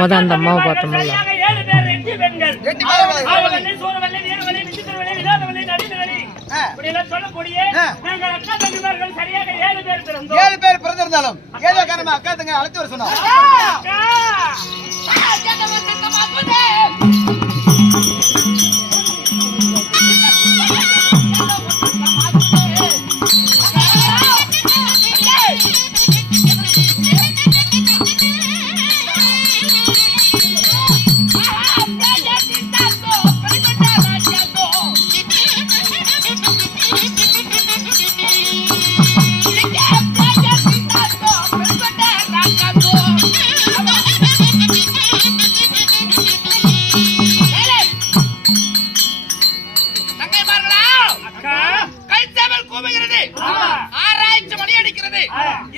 முத அந்த அம்மாவை பார்த்தோம்ல. ஏழு பேர் பிறந்திருந்தாலும் ஏதோ காரணமா அக்கா தங்க அழைத்து வர சொன்னாங்க.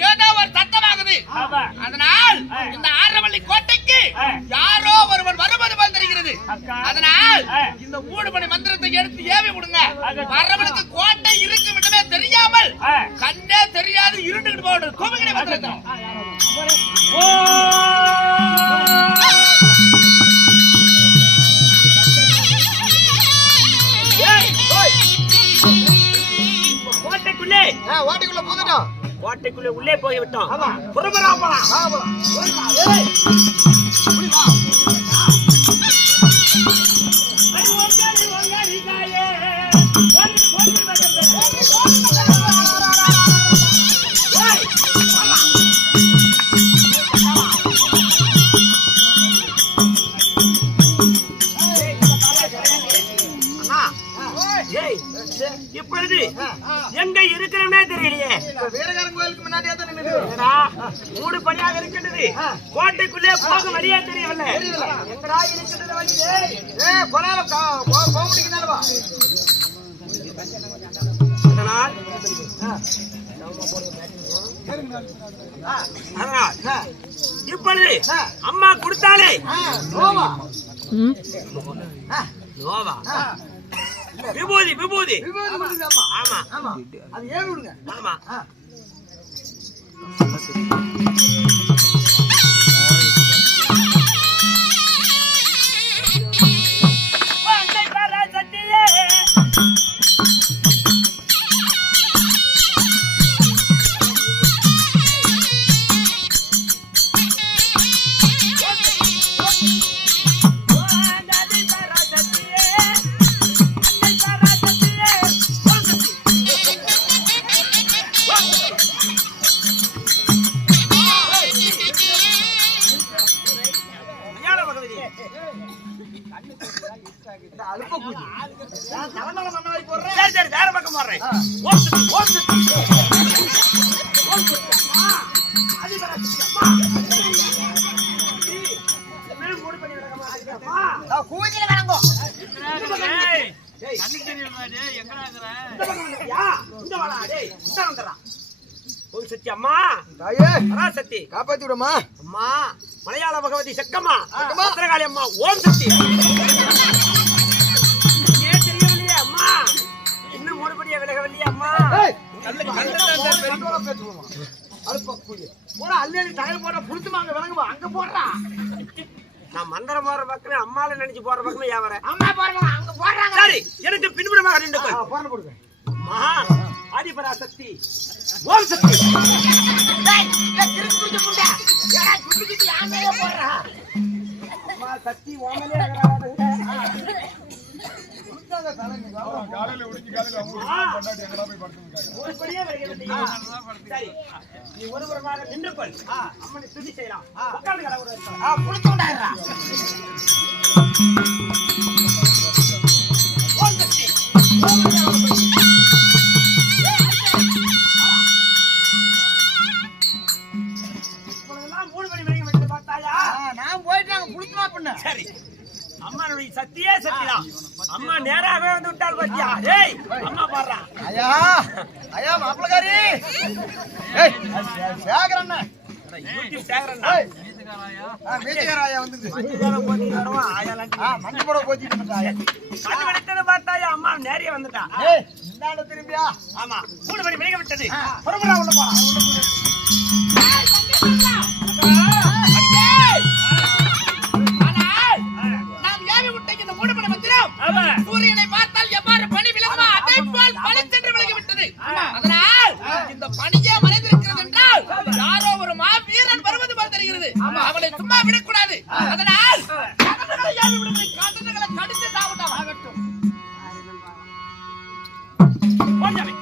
ஏதோ ஒரு சத்தமாகுது. அதனால் இந்த ஆரவள்ளி கோட்டைக்கு யாரோ ஒருவன் வருவது போல் தெரிகிறது. அதனால் இந்த 3 மணி மந்திரத்தை எடுத்து ஏவி விடுங்க. வரவனுக்கு கோட்டை இருக்கு விடவே தெரியாமல் கண்ணே தெரியாது இருண்டுகிட்டு போடுறது கோபகிரி மந்திரத்தை. ஓட்டைக்குள்ள போதுட்டோம். கோட்டைக்குள்ளே உள்ளே போய் விட்டோம். இப்பொழுது எங்க இருக்கிறோம்னே தெரியலையே. வீரகாரன் கோயிலுக்கு முன்னாடியே தான் நின்னுது. மூடு பணியாக இருக்கின்றது. கோட்டைக்குள்ளே போக வழியா தெரியவில்லை. எங்கடா இருக்கின்றது வழி? கொலால கோமுடிக்குதானவா. அதனால் இப்பொழுது அம்மா கொடுத்தாலே நோவா நோவா விபூதி விபூதி ஆமா ஆமா அது ஏன் விடுங்க. ஆமா வேற பக்கம் போடுறேன். காப்பாத்தி விடுமா அம்மா. மலையாள பகவதி செக்கம்மா பத்திரகாளி அம்மா ஓம் சக்தி. தெரியவில்லையா அம்மா? இன்னும் மூடுபடியா விலகவில்லையா அம்மா? அங்க போடுறா. நான் மந்திரம் போற பக்கமே அம்மால நினைச்சு போற பக்கமே வியாபாரம். அம்மா போடுறாங்க அங்க போடுறாங்க. சரி எனக்கு பின்புறமாக நின்று போன போடுங்க. அம்மா ஆதிபரா சக்தி ஓம் சக்தி. அம்மா சக்தி ஓமலே காலையில உடிச்சு காலையில கொண்டாடி எங்கடா போய் படுத்துங்க. சரி நீ ஒருவரமாக நின்று கொள். அம்மனை துதி செய்யலாம். புடிச்சு விடாதடா. ஓம் சக்தி இப்பொழுதெல்லாம் 3 மணி வரைக்கும் விட்டு பார்த்தாயா? நான் போயிட்டாங்க புடிச்சுமா பண்ண. சரி அம்மானுடைய சக்தியே சக்திதான். அம்மா நேராகவே வந்து விட்டால் பாத்தியா? டேய் அம்மா பாடுறா. ஐயா ஐயா மாப்பிளகாரி. ஏய் சேகரண்ணா. யூடியூப் சேகரண்ணா. மீதிகாராயா வந்துது. மஞ்சள் போத்திடுவா ஆயாலா. மஞ்சள் போட போத்திட்டு வந்தாயா. கண்ணு வெட்டத பார்த்தாயா அம்மா நேரே வந்துட்டா. ஏய் இந்தாண்ட திரும்பியா. ஆமா 3 மணி வரைக்கும் விட்டது. புறப்படா உள்ள போ. அவனை சும்மா விடக்கூடாது. அதனால் கதவுகளை ஏவி விடுங்கள். கதவுகளை கடித்து சாப்பிட்டால் ஆகட்டும். போஞ்சவை.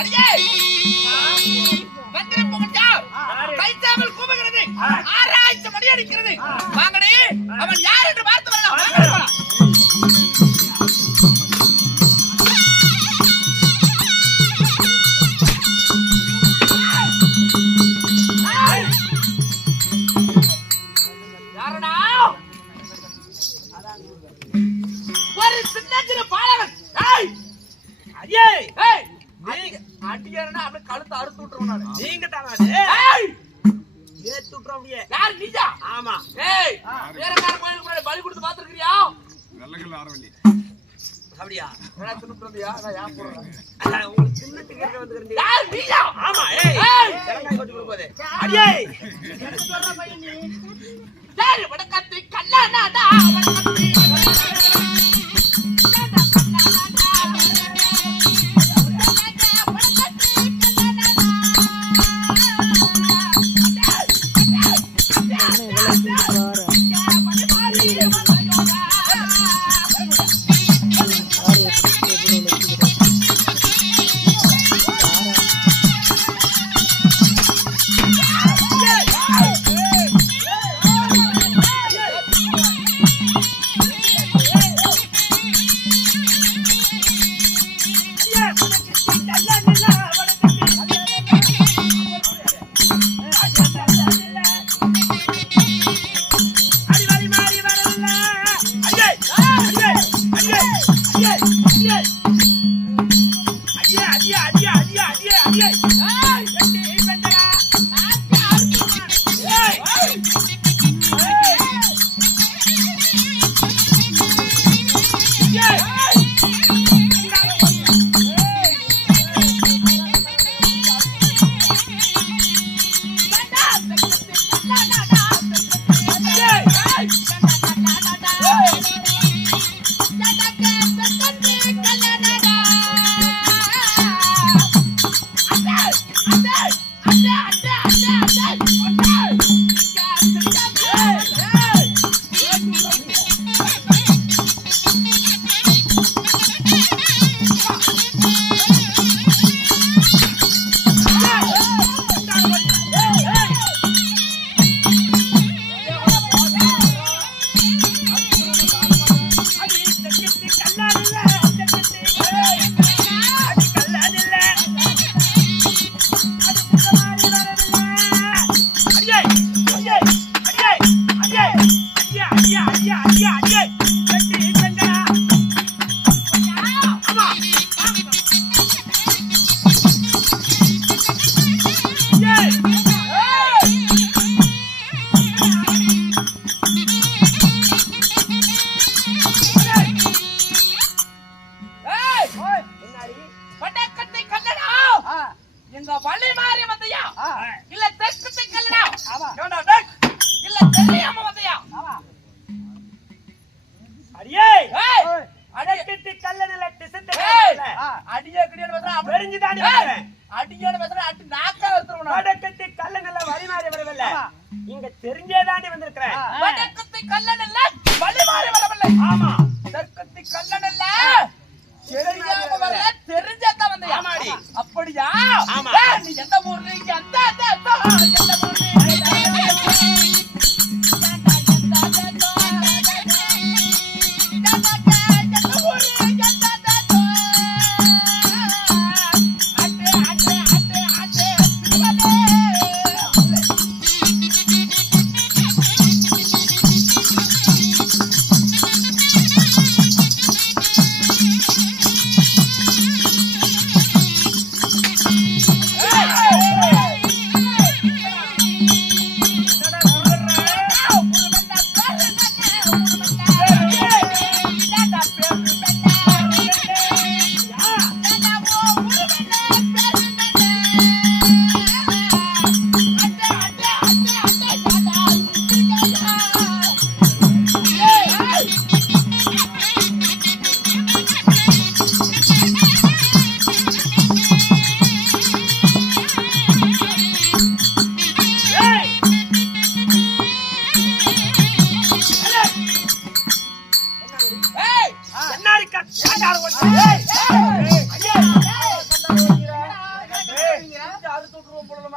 அடியே மந்திரம் புகழ்ந்தார். கைத்தாமல் கூவுகிறது. ஆராய்ச்சி மணி அடிக்கிறது. வாங்கடி, அவன் யார் என்று பார்த்து வரலாம். ஒரு சின்ன சின்ன பாலகன். அடியாரனா அப்படியே கழுத்து அறுத்து விட்டுருவோம். நானு நீங்க தானே ஏத்து விட்டுறோம். அப்படியே யார் நீஜா? ஆமா. ஏய் வேறக்கார கோயிலுக்கு முன்னாடி பலி கொடுத்து பாத்துக்கிறியா? வெள்ளக்கல்ல ஆரவள்ளி அப்படியா? நான் தின்னுறதியா? நான் யார் போறேன்? உங்களுக்கு சின்ன டிக்கெட் வந்துக்கிறீங்க. யார் நீஜா? ஆமா. ஏய் வெள்ளக்கார கோட்டி போறே. அடியே சொல்ற பையன் நீ. சரி வடக்கத்தை கல்லானாடா. வடக்கத்தை தெரிஞ்சேதாண்டி வந்திருக்கிறேன். வடக்கத்தை கல்லன் அல்ல, வழிமாறி வரவில்லை. ஆமா, தெற்கத்தை கல்லன் அல்ல, தெரியாம வரல, தெரிஞ்சதான் வந்தேன். ஆமாடி. அப்படியா? ஆமா. நீ எந்த ஊர்ல இங்க அந்த எந்த ஊர்ல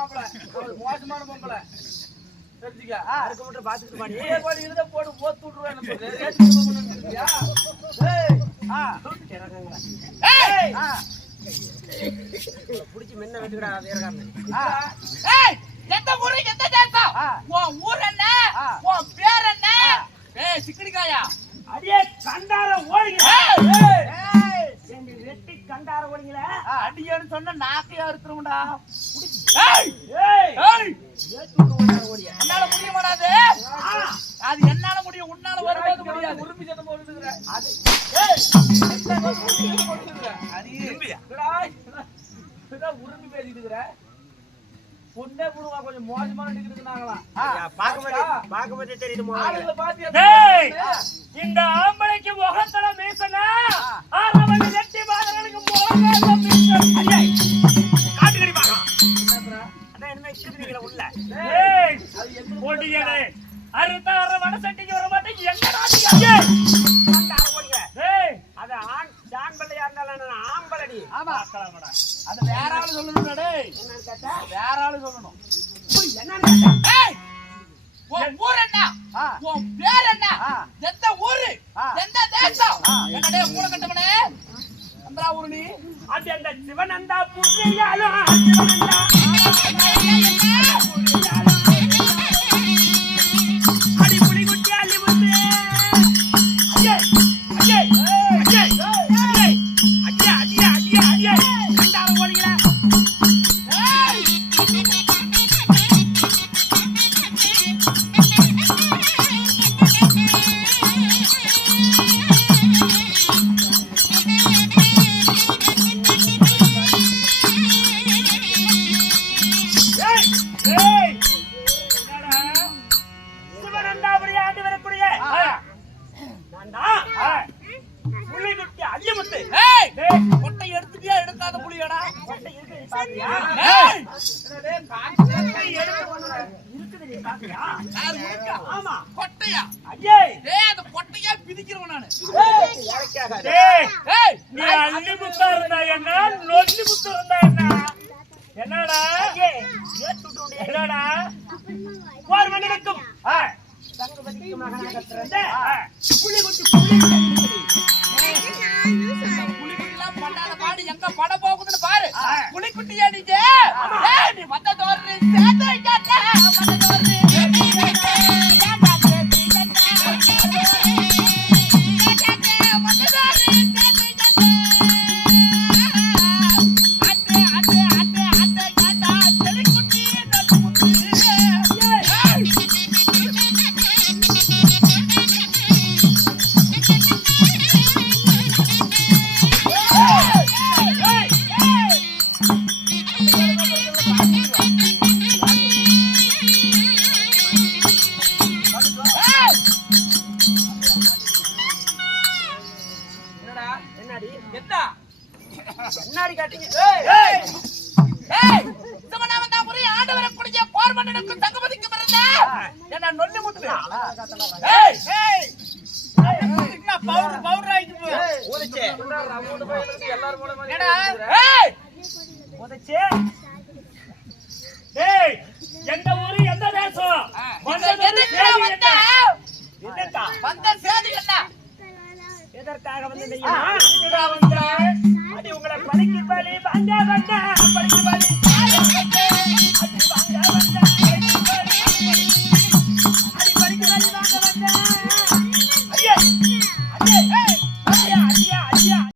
மாப்பிள மோசமான பொம்பளை தெரிஞ்சுக்க அதுக்கு மட்டும் பாத்துட்டு பாடி இதே போல இருந்த போட்டு போத்து விட்டுருவேன் நம்ம ஏய் புடிச்சு மென்ன வெட்டுக்கடா வீரகாரன் ஏய் எந்த ஊரு எந்த தேசம் உன் ஊர் என்ன உன் பேர் என்ன ஏய் சிக்கடிக்காயா அடியே கண்டார ஓடுங்க ஏய் ஏண்டி வெட்டி கண்டார ஓடுங்களே அடியான்னு சொன்னா நாக்கையா இருக்கிறோம்டா ஏய் ஏய் ஏய் ஏத்துட்டு ஓடுற ஓடியா என்னால முடிய மாட்டாது அது என்னால முடியும் உன்னால வரும்போது முடியாது உருப்பி சத்தம் போட்டுக்கிற அது உருப்பி பேசிட்டு இருக்கிற பொண்ணே புடுவா கொஞ்சம் மோசமான டிகிரி நாங்களாம் பாக்கும்போதே தெரியுது ஆளுங்களை பாத்தியா டேய் இந்த ஆம்பளைக்கு முகத்தல மீசனா ஆரவங்க நெட்டி பாதங்களுக்கு முகத்தல மீசனா அடே காட்டுக்கடி பாக்கலாம் அண்ணா என்ன கிருமிங்கள உள்ள டேய் ஓடியடே அறுத்தார வடசட்டிக்கு வர மாட்டே எங்கடா நீ ஐயே கண்டார ஓடிங்க டேய் அது ஆண் ஜான் பள்ளையா இருந்தால ஆம்பளடி ஆமா பாக்கலாம்டா அது வேற ஆளு சொல்லணும்டா டேய் என்னன்னு கேட்டா வேற ஆளு சொல்லணும் என்னன்னு கேட்டா ஏய் உன் ஊர் என்ன உன் பேர் என்ன எந்த ஊரு எந்த தேசம் என்னடே மூண கட்டவனே அந்தா ஊரு நீ அது அந்த சிவனந்தா புண்ணியாலும் அடி புலி குட்டி அள்ளி முத்து ஐயே ஐயே ஐயே ஐயே ஐயே ஐயே ஐயே ஐயே கண்டார ஓடிங்களா ஏய் ஏய் ஏய் என்னடா சிவனந்தாபுரி ஆண்டு வரக்கூடிய நான்டா புலி குட்டி அள்ளி முத்து ஏய் டேய் கொட்டை எடுத்துட்டியா எடுக்காத புளியடா கொட்டை இருக்குது நீ பாத்தியா ஏய் இருக்குது நீ பாத்தியா யார் இருக்கா ஆமா கொட்டையா ஐயே டேய் அந்த கொட்டையா பிதிக்கிறவன் நானு டேய் ஏய் நீ அள்ளி முத்தா இருந்தா என்ன நொல்லி முத்தா இருந்தா என்ன என்னடா என்னடா போர் மணிக்கும் தங்கபதிக்கு மகனாக பிறந்த புலி குட்டி புலிக்குட்டிலாம் பண்ணாத பாடு எங்க பட போகுதுன்னு பாரு புலிக்குட்டியா நீங்க ஏய் நீ வந்த தோறு சேர்த்து வைக்காத வந்த தோறு என்னடி காட்டிங்க சிவனாமந்தாபுரி ஆண்டு வரக்கூடிய போர் மன்னனுக்கும் தங்கபதிக்கு பிறந்த என்ன நொல்லி முத்து பவுடர் ஆயிட்டு டேய் எந்த ஊரு எந்த தேசம் வந்த சேதி என்ன எதற்காக வந்து அடி உங்களை பலிக்கு பலி வந்த படிக்கு பலி